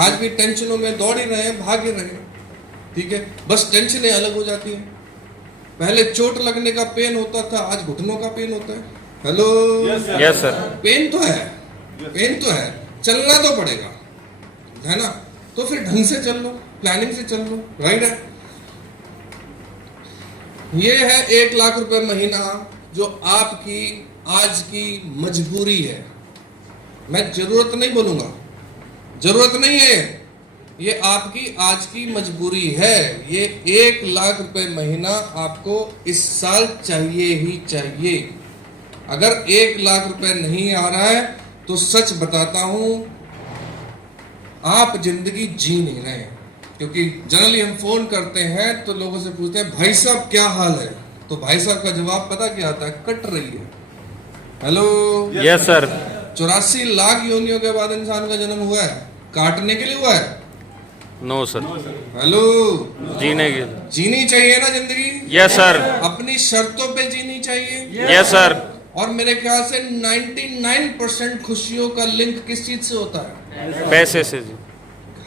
आज भी टेंशनों में दौड़ ही रहे हैं, भाग ही रहे हैं, ठीक है। बस टेंशनें अलग हो जाती हैं। पहले चोट लगने का पेन होता था, आज घुटनों का पेन होता है। Hello, yes sir. पेन तो है, पेन तो है, चलना तो पड़ेगा, है ना। तो फिर ढंग से चल लो, प्लानिंग से चल लो, राइट है। ये है 1 लाख रुपए महीना जो आपकी आज की मजबूरी है। मैं जरूरत नहीं बोलूंगा, जरूरत नहीं है, ये आपकी आज की मजबूरी है। ये 1 लाख रुपए महीना आपको इस साल चाहिए ही चाहिए। अगर 1 लाख रुपए नहीं आ रहा है तो सच बताता हूं, आप जिंदगी जी नहीं रहे। क्योंकि जनरली हम फोन करते हैं तो लोगों से पूछते हैं भाई साहब क्या हाल है, तो भाई साहब का जवाब पता क्या आता है? कट रही है। Hello, yes sir. 84 लाख योनियों के बाद इंसान का जन्म हुआ है, काटने के लिए हुआ है? No sir. हेलो, जीने की। जीनी चाहिए ना जिंदगी? Yes sir. अपनी शर्तों पे जीनी चाहिए। Yes sir. और मेरे ख्याल से 99% खुशियों का लिंक किस चीज से होता है? पैसे से जी।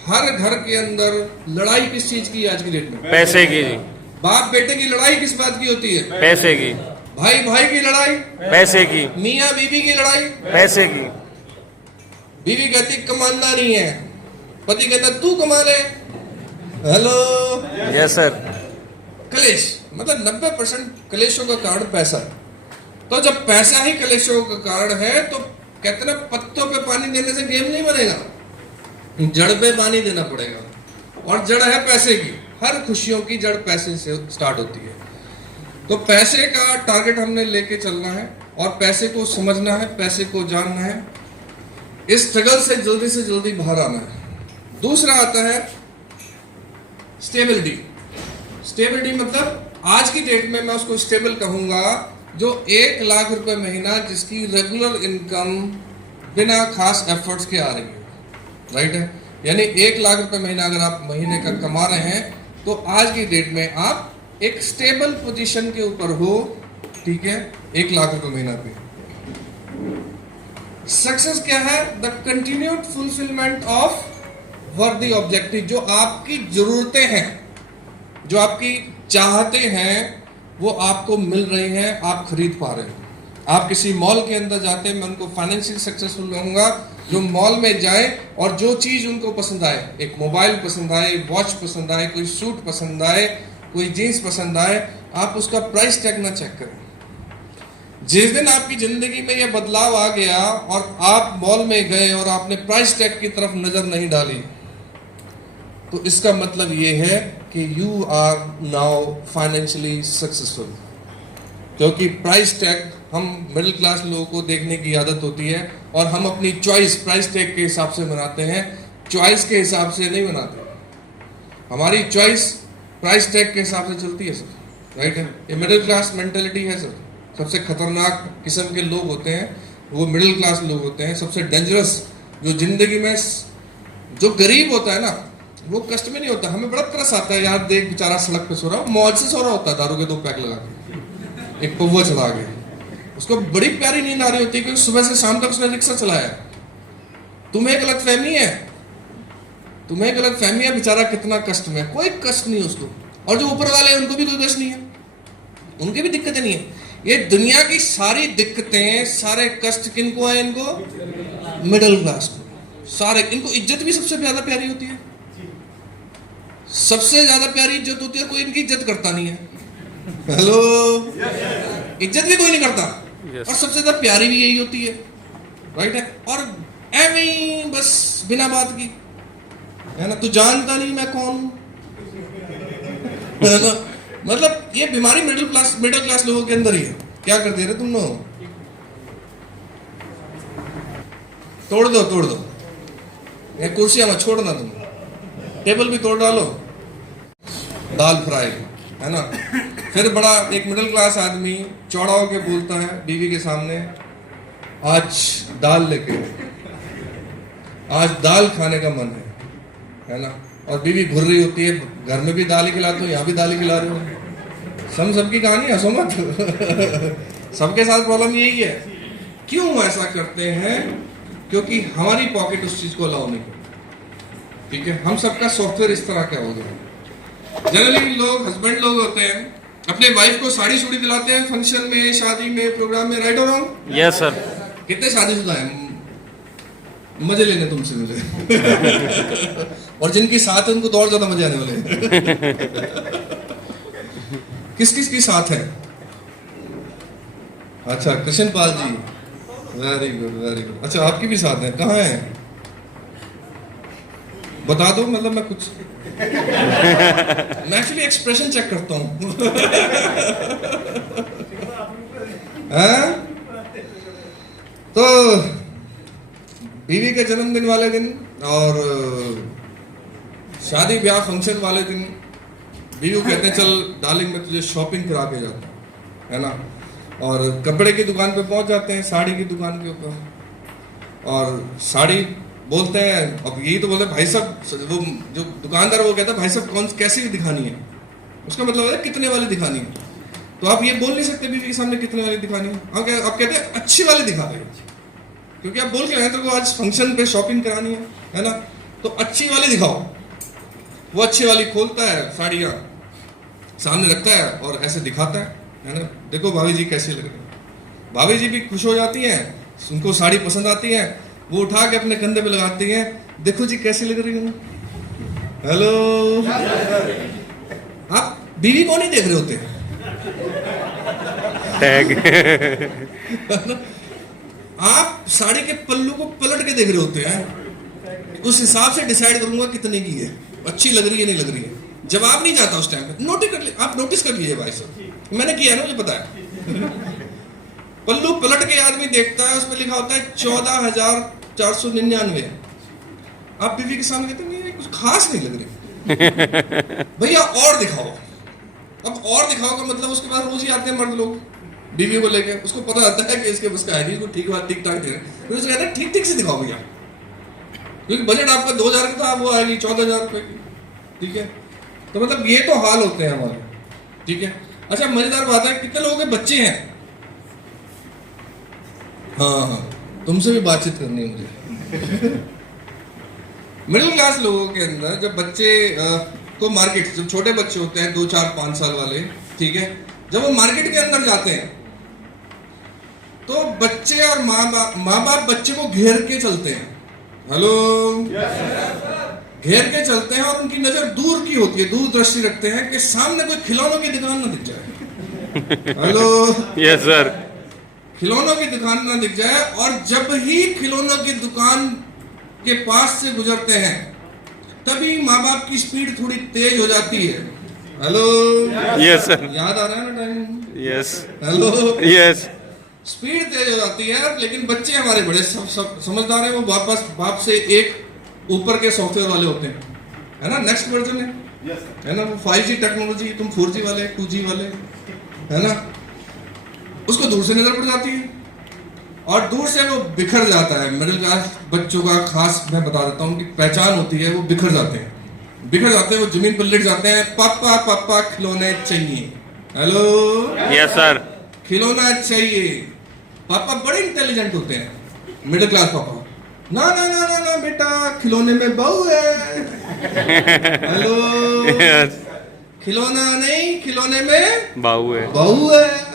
हर घर के अंदर लड़ाई किस चीज की है आज की डेट में? पैसे की जी। बाप बेटे की लड़ाई किस बात की होती है? पैसे की। भाई भाई की लड़ाई? पैसे की। मियाँ बीवी की लड़ाई? पैसे की। बीवी कहती कमाना नहीं है, पति कहता तू कमा ले। Hello, yes sir. कलेश, मतलब 90% कलेशों का कारण पैसा है। तो जब पैसा ही कलेशों का कारण है तो कहते ना, पत्तों पे पानी देने से गेम नहीं बनेगा, जड़ पे पानी देना पड़ेगा। और जड़ है पैसे की, हर खुशियों की जड़ पैसे से स्टार्ट होती है। तो पैसे का टारगेट हमने लेके चलना है और पैसे को समझना है, पैसे को जानना है, इस स्ट्रगल से जल्दी बाहर आना है। दूसरा आता है स्टेबिलिटी। स्टेबिलिटी मतलब आज की डेट में मैं उसको स्टेबल कहूंगा जो 1 लाख रुपए महीना जिसकी रेगुलर इनकम बिना खास एफर्ट्स के आ रही है, राइट है। यानी 1 लाख रुपए महीना अगर आप महीने का कमा रहे हैं तो आज की डेट में आप एक स्टेबल पोजीशन के ऊपर हो, ठीक है, 1 लाख रुपए महीना पे। सक्सेस क्या है? द कंटिन्यूड फुलफिलमेंट ऑफ वर्दी ऑब्जेक्टिव। जो आपकी जरूरतें हैं, जो आपकी चाहते हैं, वो आपको मिल रही हैं, आप खरीद पा रहे हैं। आप किसी मॉल के अंदर जाते हैं, मैं उनको फाइनेंशियल सक्सेसफुल कहूंगा जो मॉल में जाए और जो चीज उनको पसंद आए, एक मोबाइल पसंद आए, वॉच पसंद आए, कोई सूट पसंद आए, कोई जीन्स पसंद आए, आप उसका प्राइस टैग ना चेक करें। जिस दिन आपकी जिंदगी में यह बदलाव आ गया और आप मॉल में गए और आपने प्राइस टैग की तरफ नजर नहीं डाली, तो इसका मतलब यह है कि you are now financially successful. क्योंकि प्राइस टैग हम मिडिल क्लास लोगों को देखने की आदत होती है और हम अपनी चॉइस प्राइस टैग के हिसाब से बनाते हैं, चॉइस के हिसाब से नहीं बनाते। हमारी चॉइस प्राइस टैग के हिसाब से चलती है सर, राइट है। ये मिडिल क्लास मेंटेलिटी है सर। सबसे खतरनाक किस्म के लोग होते हैं वो मिडिल क्लास लोग होते हैं। सबसे डेंजरस जो जिंदगी में, जो गरीब होता है ना, वो कष्ट में नहीं होता। हमें बड़ा तरस आता है यार, देख बेचारा सड़क पे सो रहा, मौज से सो रहा होता है, दारू के 2 पैक लगा के, एक पौवा चला के, उसको बड़ी प्यारी नींद आ रही होती है क्योंकि सुबह से शाम तक उसने रिक्शा चलाया। तुम्हें एक गलतफहमी है, तुम्हें एक गलतफहमी है, बेचारा कितना कष्ट में, कोई कष्ट नहीं उसको। और जो ऊपर वाले हैं उनको भी कोई कष्ट नहीं है, उनकी भी दिक्कतें नहीं है। ये दुनिया की सारी दिक्कतें, सारे कष्ट किनको है? इनको मिडिल क्लास को। सारे इनको इज्जत भी सबसे ज्यादा प्यारी होती है, सबसे ज्यादा प्यारी इज्जत होती है, कोई इनकी इज्जत करता नहीं है। हेलो, इज्जत भी कोई नहीं करता। और सबसे ज्यादा प्यारी भी यही होती है, राइट है। और एवं बस बिना बात की, है ना, तू जानता नहीं मैं कौन हूं, है ना। मतलब ये बीमारी मिडिल क्लास लोगों के अंदर ही है। क्या कर दे रहे तुम लोग? तोड़ दो ये कुर्सियां मत छोड़ना, तुम टेबल भी तोड़ डालो। दाल फ्राई, है ना। फिर बड़ा एक मिडिल क्लास आदमी चौड़ा होके बोलता है बीवी के सामने, आज दाल लेके, आज दाल खाने का मन है ना। और बीवी घुर रही होती है, घर में भी दाल ही खिलाते हो, यहाँ भी दाल ही खिला रहे हो। सबकी कहानी हंसो मत। सबके साथ प्रॉब्लम यही है। क्यों ऐसा करते हैं? क्योंकि हमारी पॉकेट उस चीज को अलाउ नहीं करती। ठीक है, हम सबका सॉफ्टवेयर इस तरह का हो गया। जनरली लोग हस्बैंड लोग होते हैं, अपने वाइफ को साड़ी सूड़ी दिलाते हैं फंक्शन में, शादी में, प्रोग्राम में, राइट और रॉन्ग? Yes sir. कितने शादीशुदा हैं? मजे लेने तुमसे मुझे और जिनकी साथ है उनको तो और ज्यादा मजे आने वाले हैं। किस किस की साथ है? अच्छा, Krishna Pal ji, very good very good. अच्छा, आपकी भी साथ है, कहाँ है? बता दो, मतलब मैं कुछ मैं एक्चुअली एक्सप्रेशन चेक करता हूँ। तो बीवी के जन्मदिन वाले दिन और शादी ब्याह फंक्शन वाले दिन बीवी को कहते हैं चल डार्लिंग मैं तुझे शॉपिंग करा के जाता हूँ, है ना। और कपड़े की दुकान पे पहुंच जाते हैं, साड़ी की दुकान के ऊपर, और साड़ी बोलते हैं। अब यही तो बोलते हैं भाई साहब, वो जो दुकानदार वो कहता है भाई साहब कौन कैसी दिखानी है, उसका मतलब है कितने वाली दिखानी है। तो आप ये बोल नहीं सकते बीवी के सामने कितने वाली दिखानी है, आप कहते हैं अच्छी वाली दिखा रहे, क्योंकि आप बोल के रहे तो आज फंक्शन पे शॉपिंग करानी है ना, तो अच्छी वाली दिखाओ। वो अच्छी वाली खोलता है, साड़ियाँ सामने रखता है और ऐसे दिखाता है ना, देखो भाभी जी कैसी लग रही है। भाभी जी भी खुश हो जाती हैं, उनको साड़ी पसंद आती है, वो उठा के अपने कंधे पे लगाती हैं, देखो जी कैसी लग रही हूँ। हेलो, आप बीवी को नहीं देख रहे होते, आप साड़ी के पल्लू को पलट के देख रहे होते हैं। उस हिसाब से डिसाइड करूंगा कितने की है, अच्छी लग रही है नहीं लग रही है। जवाब नहीं जाता उस टाइम पे, नोटिस कर लीजिए भाई साहब, मैंने किया ना, मुझे पता है। पल्लू पलट के आदमी देखता है, उसमें लिखा होता है 14,499। आप बीवी के सामने कहते नहीं कुछ खास नहीं लग रही, भैया और दिखाओ। अब और दिखाओ का मतलब उसके पास रोज ही आते हैं मर्द लोग बीवी को लेके, उसको पता रहता है कि इसके बस का है नहीं, इसको ठीक ठाक दे रहे, फिर उसे कहते हैं ठीक से दिखाओ भैया, क्योंकि बजट आपका 2,000 का था, वो आएगी 14,000 रुपए की, ठीक है। तो मतलब ये तो हाल होते हैं हमारे, ठीक है। अच्छा, मजेदार बात है, कितने लोगों के बच्चे हैं? हाँ, तुमसे भी बातचीत करनी है मुझे। मिडिल क्लास लोगों के अंदर जब बच्चे को मार्केट, जब छोटे बच्चे होते हैं 2, 4, 5 साल वाले, ठीक है, जब वो मार्केट के अंदर जाते हैं तो बच्चे और माँ बाप बच्चे को घेर के चलते हैं। हेलो, घेर के चलते हैं और उनकी नजर दूर की होती है, दूर दृष्टि रखते हैं कि सामने कोई खिलौनों की दुकान ना दिख जाए। Hello, yes sir. खिलौनों की दुकान ना दिख जाए, और जब ही खिलौनों की दुकान के पास से गुजरते हैं तभी माँ बाप की स्पीड थोड़ी तेज हो जाती है। Hello, yes sir. याद आ रहा है ना time? Yes. Hello, yes. Speed तेज हो जाती है, लेकिन बच्चे हमारे बड़े समझदार हैं, वो बाप से एक ऊपर के सॉफ्टवेयर वाले होते हैं, है ना, नेक्स्ट वर्जन है ना, वो 5G टेक्नोलॉजी, तुम 4G वाले, 2G वाले, है ना। उसको दूर से नजर पड़ जाती है और दूर से वो बिखर जाता है। मिडिल क्लास बच्चों का खास मैं बता देता हूँ कि पहचान होती है, वो बिखर जाते हैं, वो जमीन पर लेट जाते हैं, पापा पापा खिलौने चाहिए। Hello, yes sir. खिलौना चाहिए। पापा बड़े इंटेलिजेंट होते हैं, मिडिल क्लास पापा, ना ना ना ना ना बेटा, खिलौने में बहू है। Hello, yes. खिलौना नहीं, खिलौने में बहू है। बहू है।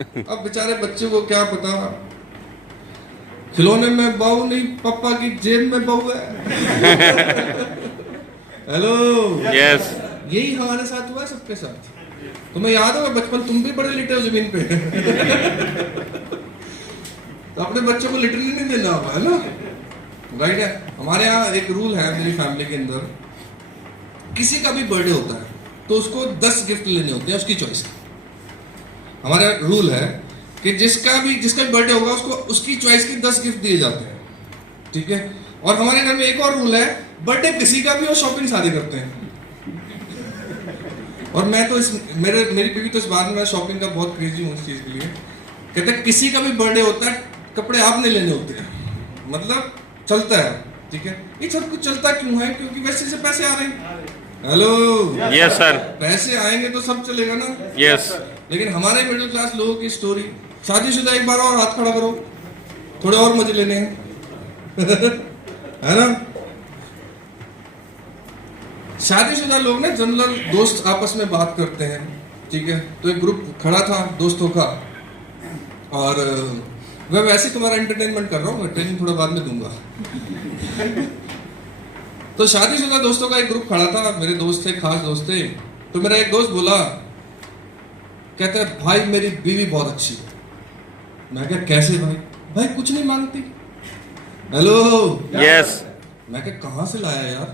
अब बेचारे बच्चे को क्या पता, खिलौने में बहू नहीं, पापा की जेब में बहू है। Hello, yes. यही हमारे साथ हुआ है, सबके साथ। तुम्हें याद होगा बचपन, तुम भी बड़े लेटे हो जमीन पे। तो अपने बच्चों को लिटरली नहीं देना होगा, है ना, राइट है। हमारे यहाँ एक रूल है मेरी फैमिली के अंदर, किसी का भी बर्थडे होता है तो उसको 10 गिफ्ट लेने होते हैं, उसकी चॉइस। हमारा रूल है कि जिसका भी बर्थडे होगा उसको उसकी चॉइस के 10 गिफ्ट दिए जाते हैं, ठीक है। और हमारे घर में एक और रूल है, बर्थडे किसी का भी हो, शॉपिंग सारी करते हैं। और मैं तो मेरी बीवी तो इस बात में शॉपिंग का बहुत क्रेजी हूँ इस चीज के लिए। कहते हैं किसी का भी बर्थडे होता है, कपड़े आपने लेने होते हैं, मतलब चलता है, ठीक है। ये सब कुछ चलता क्यों है? क्योंकि वैसे से पैसे आ रहे हैं। Hello, yes sir. पैसे आएंगे तो सब चलेगा ना। यस। लेकिन हमारे मिडिल क्लास लोगों की स्टोरी, शादीशुदा एक बार और हाथ खड़ा करो, थोड़े और मजे लेने हैं। है ना। शादीशुदा लोग ना जनरल दोस्त आपस में बात करते हैं, ठीक है। तो एक ग्रुप खड़ा था दोस्तों का, और मैं वैसे तुम्हारा एंटरटेनमेंट कर रहा हूँ, मैं ट्रेनिंग थोड़ा बाद में दूंगा। तो शादीशुदा दोस्तों का एक ग्रुप खड़ा था, मेरे दोस्त थे, खास दोस्त थे। तो मेरा एक दोस्त बोला, कहता है भाई मेरी बीवी बहुत अच्छी है। मैं क्या, कैसे भाई? भाई कुछ नहीं मांगती। हेलो यस मैं क्या, कहां से लाया यार,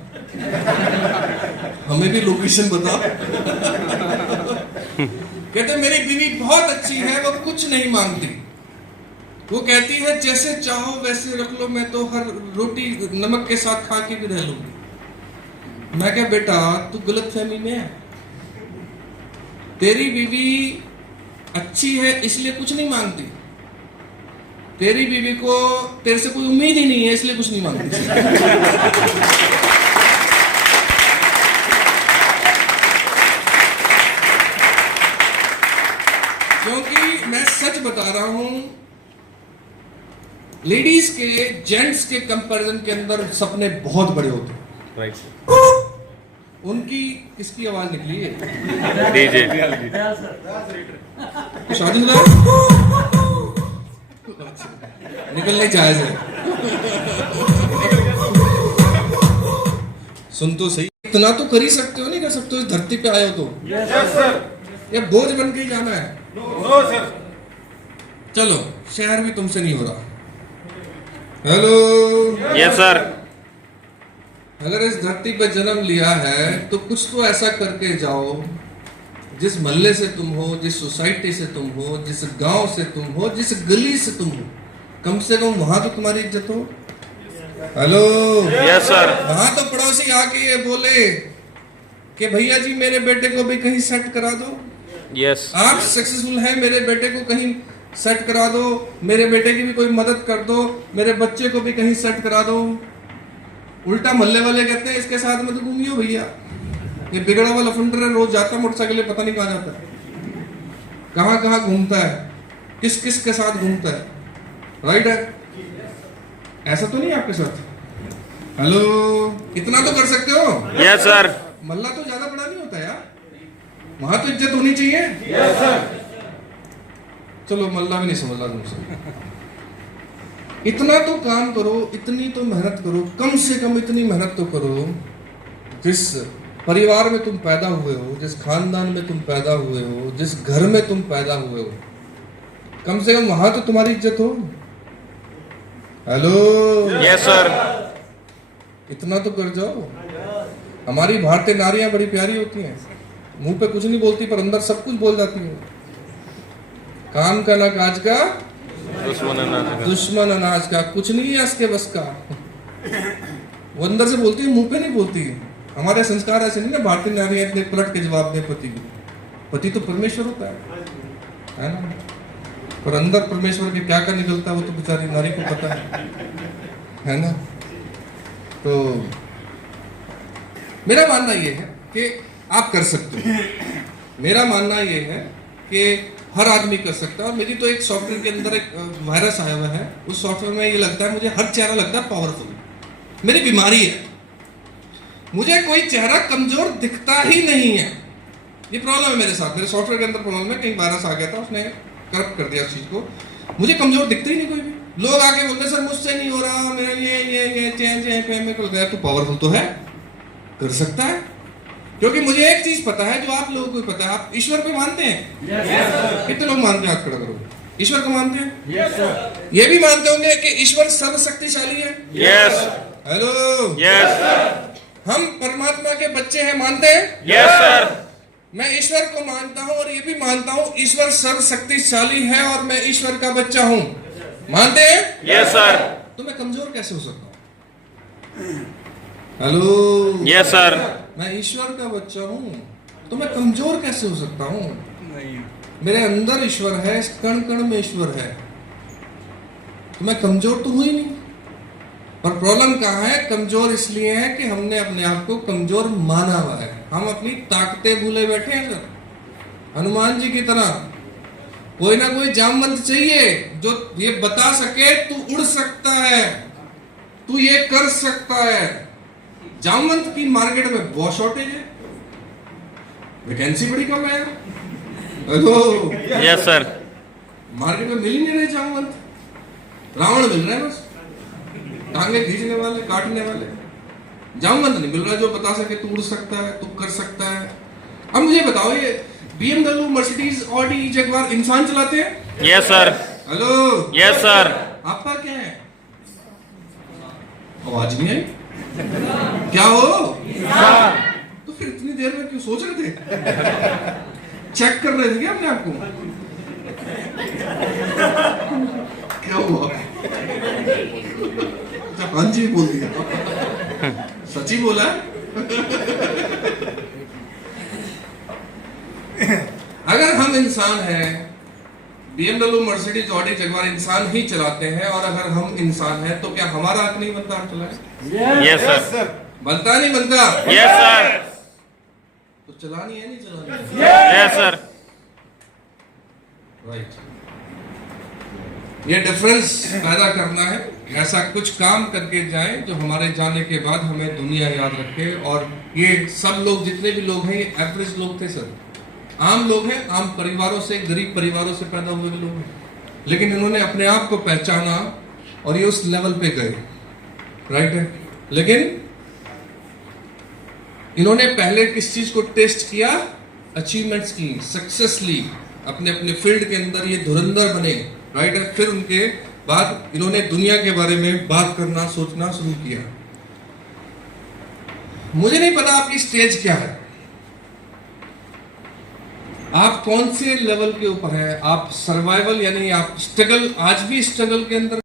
हमें भी लोकेशन बता। कहते मेरी बीवी बहुत अच्छी है, वो कुछ नहीं मांगती। वो कहती है जैसे चाहो वैसे रख लो, मैं तो हर रोटी नमक के साथ खा के भी रह लूंगी। मैं क्या, बेटा तू गलत फहमी में है। तेरी बीवी अच्छी है इसलिए कुछ नहीं मांगती, तेरी बीवी को तेरे से कोई उम्मीद ही नहीं है इसलिए कुछ नहीं मांगती। क्योंकि मैं सच बता रहा हूं, लेडीज के जेंट्स के कंपैरिजन के अंदर सपने बहुत बड़े होते हैं। राइट उनकी किसकी आवाज निकली है? डीजे शादीशुदा निकलने जायज है। सुन तो सही, इतना तो कर ही सकते हो, नहीं कर सकते हो? इस धरती पे आए हो तो ये बोझ बन के ही जाना है। चलो, शहर भी तुमसे नहीं हो रहा। हेलो यस सर अगर इस धरती पे जन्म लिया है तो कुछ तो ऐसा करके जाओ, जिस मोहल्ले से तुम हो, जिस सोसाइटी से तुम हो, जिस गांव से तुम हो, जिस गली से तुम हो, कम से कम वहां तो तुम्हारी इज्जत हो। हेलो यस सर वहां तो पड़ोसी आके ये बोले कि भैया जी मेरे बेटे को भी कहीं सेट करा दो, यस आप सक्सेसफुल हैं, मेरे बेटे को कहीं सेट करा दो, मेरे बेटे की भी कोई मदद कर दो, मेरे बच्चे को भी कहीं सेट करा दो। उल्टा मोहल्ले वाले कहते हैं इसके साथ में तो घूमियो भैया, ये बिगड़ा हुआ लफंडर है, रोज जाता मोटरसाइकिल पता नहीं कहां जाता है, कहां कहां घूमता है, किस किस के साथ घूमता है। राइट है? ऐसा तो नहीं है आपके साथ? हेलो इतना तो कर सकते हो। यस सर मल्ला तो ज्यादा बड़ा नहीं होता यार, वहां तो इज्जत होनी चाहिए। यस सर चलो मल्ला भी नहीं समझ रहा तुमसे। इतना तो काम करो, इतनी तो मेहनत करो, कम से कम इतनी मेहनत तो करो। जिस परिवार में तुम पैदा हुए हो, जिस खानदान में तुम पैदा हुए हो, जिस घर में तुम पैदा हुए हो, कम से कम वहां तो तुम्हारी इज्जत हो। हेलो यस सर इतना तो कर जाओ। हमारी भारतीय नारियां बड़ी प्यारी होती हैं, मुंह पे कुछ नहीं बोलती पर अंदर सब कुछ बोल जाती हैं। काम का ना काज का, दुश्मन अनाज का, कुछ नहीं है इसके बस का। वो अंदर से बोलती है, मुंह पे नहीं बोलती है। हमारे संस्कार ऐसे नहीं ना, भारतीय नारियां इतने पलट के जवाब दे पति को। पति तो परमेश्वर होता है ना, पर अंदर परमेश्वर के क्या क्या निकलता है वो तो बेचारी नारी को पता है ना। तो मेरा मानना ये है कि आप कर सकते हो, मेरा मानना ये है कि हर आदमी कर सकता है। और मेरी तो एक सॉफ्टवेयर के अंदर एक वायरस आया हुआ है, उस सॉफ्टवेयर में ये लगता है, मुझे हर चेहरा लगता है पावरफुल। मेरी बीमारी है, मुझे कोई चेहरा कमजोर दिखता ही नहीं है। ये प्रॉब्लम है मेरे साथ, मेरे सॉफ्टवेयर के अंदर प्रॉब्लम है। कहीं वायरस आ गया था, उसने करप्ट कर दिया उस चीज को। मुझे कमजोर दिखता ही नहीं कोई भी। लोग आके बोलते सर मुझसे नहीं हो रहा, मेरा ये चैन को गया। तो पावरफुल तो है, कर सकता है। क्योंकि मुझे एक चीज पता है जो आप लोगों को पता है। आप ईश्वर को मानते हैं? कितने लोग मानते हैं? हाथ खड़ा करो। ईश्वर को मानते हैं? yes, ये भी मानते होंगे कि ईश्वर सर्वशक्तिशाली है। यस हेलो यस हम परमात्मा के बच्चे हैं, मानते हैं? यस सर मैं ईश्वर को मानता हूं और ये भी मानता हूं ईश्वर सर्वशक्तिशाली है और मैं ईश्वर का बच्चा हूं। मानते हैं? यस सर तो मैं कमजोर कैसे हो सकता हूं? हेलो यस सर मैं ईश्वर का बच्चा हूं तो मैं कमजोर कैसे हो सकता हूं? मेरे अंदर ईश्वर है, इस कण कण में ईश्वर है, तो मैं कमजोर तो हूं ही नहीं। पर प्रॉब्लम कहां है? कमजोर इसलिए है कि हमने अपने आप को कमजोर माना हुआ है। हम अपनी ताकतें भूले बैठे हैं सर, हनुमान जी की तरह। कोई ना कोई जामवंत चाहिए जो ये बता सके तू उड़ सकता है, तू ये कर सकता है। जामवंत की मार्केट में बहुत शॉर्टेज है, वैकेंसी बड़ी कम है। हेलो, यस सर, मार्केट में मिल ही नहीं रहे जामवंत, रावण मिल रहे हैं बस, टांगे खींचने वाले, काटने वाले। जामवंत नहीं मिल रहा जो बता सके तू उड़ सकता है, तू कर सकता है। अब मुझे बताओ, ये BMW, मर्सिडीज, ऑडी, जगुआर इंसान चलाते हैं? Yes sir, hello, yes sir, आपका क्या है? आवाज नहीं आई, क्या हो? तो फिर इतनी देर में क्यों सोच रहे थे? चेक कर रहे थे क्या अपने आप को? क्या हुआ? अच्छा, हाँ जी बोल दिया, सच्ची बोला? अगर हम इंसान हैं, BMW, मर्सिडीज, ऑडी, जगुआर इंसान ही चलाते हैं, और अगर हम इंसान हैं तो क्या हमारा हक नहीं बनता हम चलाएं? यस सर, बनता नहीं बनता? यस सर, तो चलानी है नहीं चलानी है? Yes sir, right. ये डिफरेंस पैदा करना है, ऐसा कुछ काम करके जाएं जो हमारे जाने के बाद हमें दुनिया याद रखे। और ये सब लोग, जितने भी लोग हैं, ये एवरेज लोग थे सर, आम लोग हैं, आम परिवारों से, गरीब परिवारों से पैदा हुए लोग हैं, लेकिन इन्होंने अपने आप को पहचाना और ये उस लेवल पे गए, राइट है। लेकिन इन्होंने पहले किस चीज को टेस्ट किया? अचीवमेंट्स की, सक्सेस ली, अपने अपने फील्ड के अंदर ये धुरंधर बने, राइट है। फिर उनके बाद इन्होंने दुनिया के बारे में बात करना, सोचना शुरू किया। मुझे नहीं पता आपकी स्टेज क्या है, आप कौन से लेवल के ऊपर हैं, आप सर्वाइवल यानी आप स्ट्रगल, आज भी स्ट्रगल के अंदर